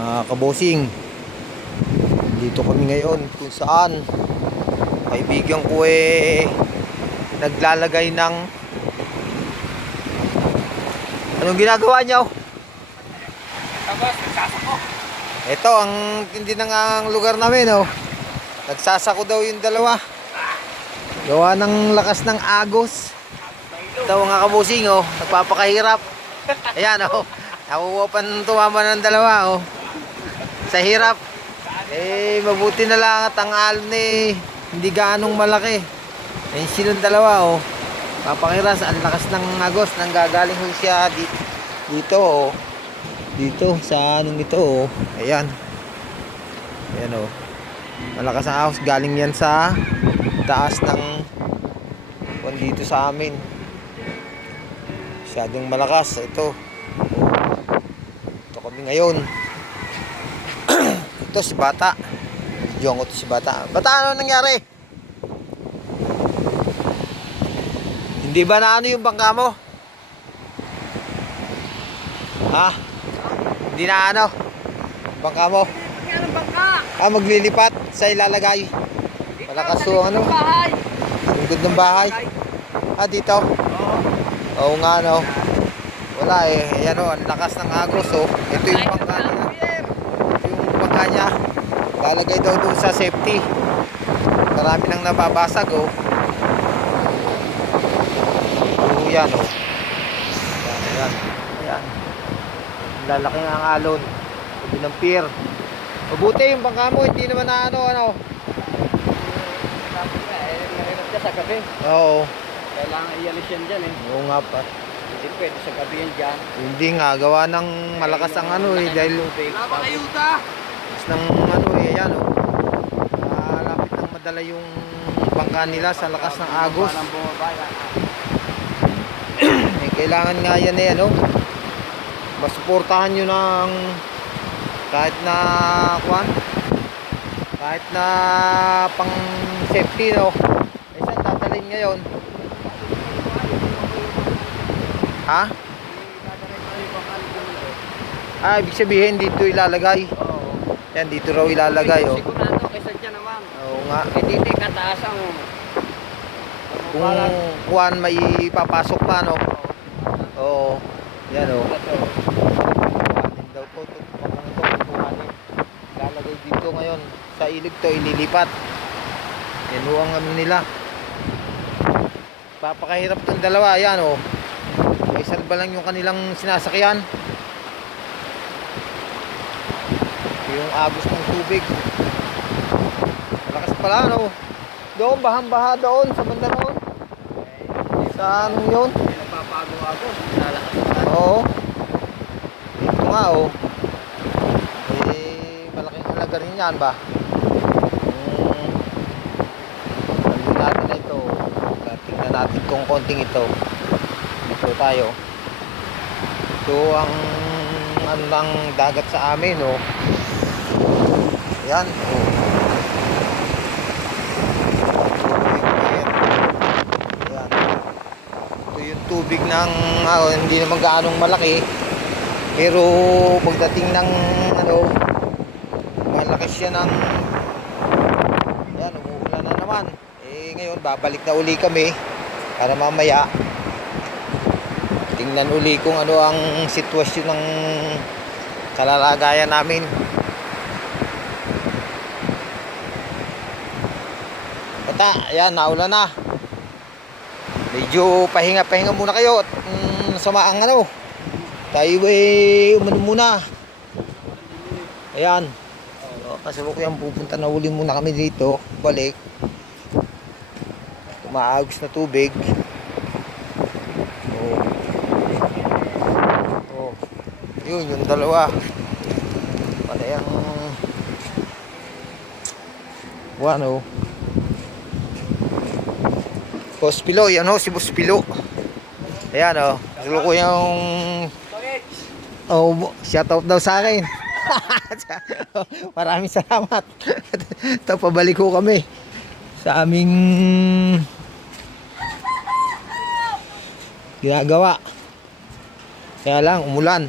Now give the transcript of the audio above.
Mga kabosing, dito kami ngayon kung saan kaibigan ko naglalagay ng anong ginagawa niyo? Tapos, nagsasako. Ito ang hindi na nga ang lugar namin, oh. Nagsasako daw yung dalawa. Gawa ng lakas ng agos. Ito mga kabusing, oh, nagpapakahirap. Ayan, oh. Nakukupan tumama ng dalawa, oh. Sa hirap. Mabuti na lang at ang alon hindi gaanong malaki. Ayun silang dalawa, oh. Papakiras, ang lakas ng agos nang gagaling ho siya dito, oh. Dito sa anong ito, oh. Ayan. Ayan, oh. Malakas ang agos, galing yan sa taas ng dito sa amin. Masyadong malakas ito. Ito kami ngayon. Ito si Bata. Video ko to si Bata. Bata, ano nangyari? Hindi ba na ano yung bangka mo? Ha? Hindi na ano? Bangka mo? Anong bangka? Maglilipat sa ilalagay. Malakas yung ano? Lingkod ng bahay. Dito? Oo. Oo nga, no? Wala Ayan, oh, ang lakas ng agos, oh. Ito yung bangka niya. Yung bangka niya. Lalagay daw doon sa safety. Marami nang nababasag, oh. Oo, yan, oh. Ayan. Ayan. Lalaki nga ang alon. Sabi ng pier. Mabuti yung bangka mo, hindi naman na ano. Mahirap ka sa gabi. Oo. Kailangan ialis yan dyan eh. Oo nga pa. Hindi pwede sa gabi yan dyan. Hindi nga, gawa ng malakas ang ano dahil Wala pang ayuda! mas ng ano ayan, oh. Lapit nang madala yung bangka nila sa lakas ng agos. Kailangan nga yan ano. Masuportahan nyo ng kahit na kahit na pang safety, no. Saan tatalin ngayon? Ha? Ibig sabihin dito ilalagay. Oo. Yan, dito raw ilalagay, oh. Sigurado kaysa dyan naman. Oo nga. Dito kataas ang Kung may papasok pa, no. Oo. Yan, oh. Kuhanin daw to. Ilalagay dito ngayon. Sa ilog to, ililipat. Yan ho ang ano nila. Papakahirap tong dalawa. Yan, oh. May salba lang yung kanilang sinasakyan. Yung agos ng tubig. Malakas pala, no. Doon, bahang-baha doon sa banda doon. Sa anong yun? Nagpapago ako. Nalakas na. Oo. Ito nga, oh. Malaking halaga rin yan ba? Sabi natin na ito. Tingnan natin kung konting ito. Dito tayo. Ito ang ano ng dagat sa amin, oh. Yan, oh. Yan. Ito yung tubig ng hindi naman gaanong malaki. Pero pagdating ng ano, malaki siya ng yan, umuulan na naman. Ngayon babalik na uli kami para mamaya tingnan uli kung ano ang sitwasyon ng kalalagayan namin. Bata, ayan, naulan na. Medyo pahinga-pahinga muna kayo at sama ang ano. Tayo umano muna. Ayan. Kasi ko yan pupunta na uli muna kami dito. Balik. Maagos na tubig. Yun, yung dalawa. Pala yung ano. Boss Pilo, yan ho, si Boss Pilo. Ayan, oh. Gusto ko yung shoutout daw sa akin. Maraming salamat. Ito, pabalik ko kami sa aming ginagawa. Kaya lang, umulan.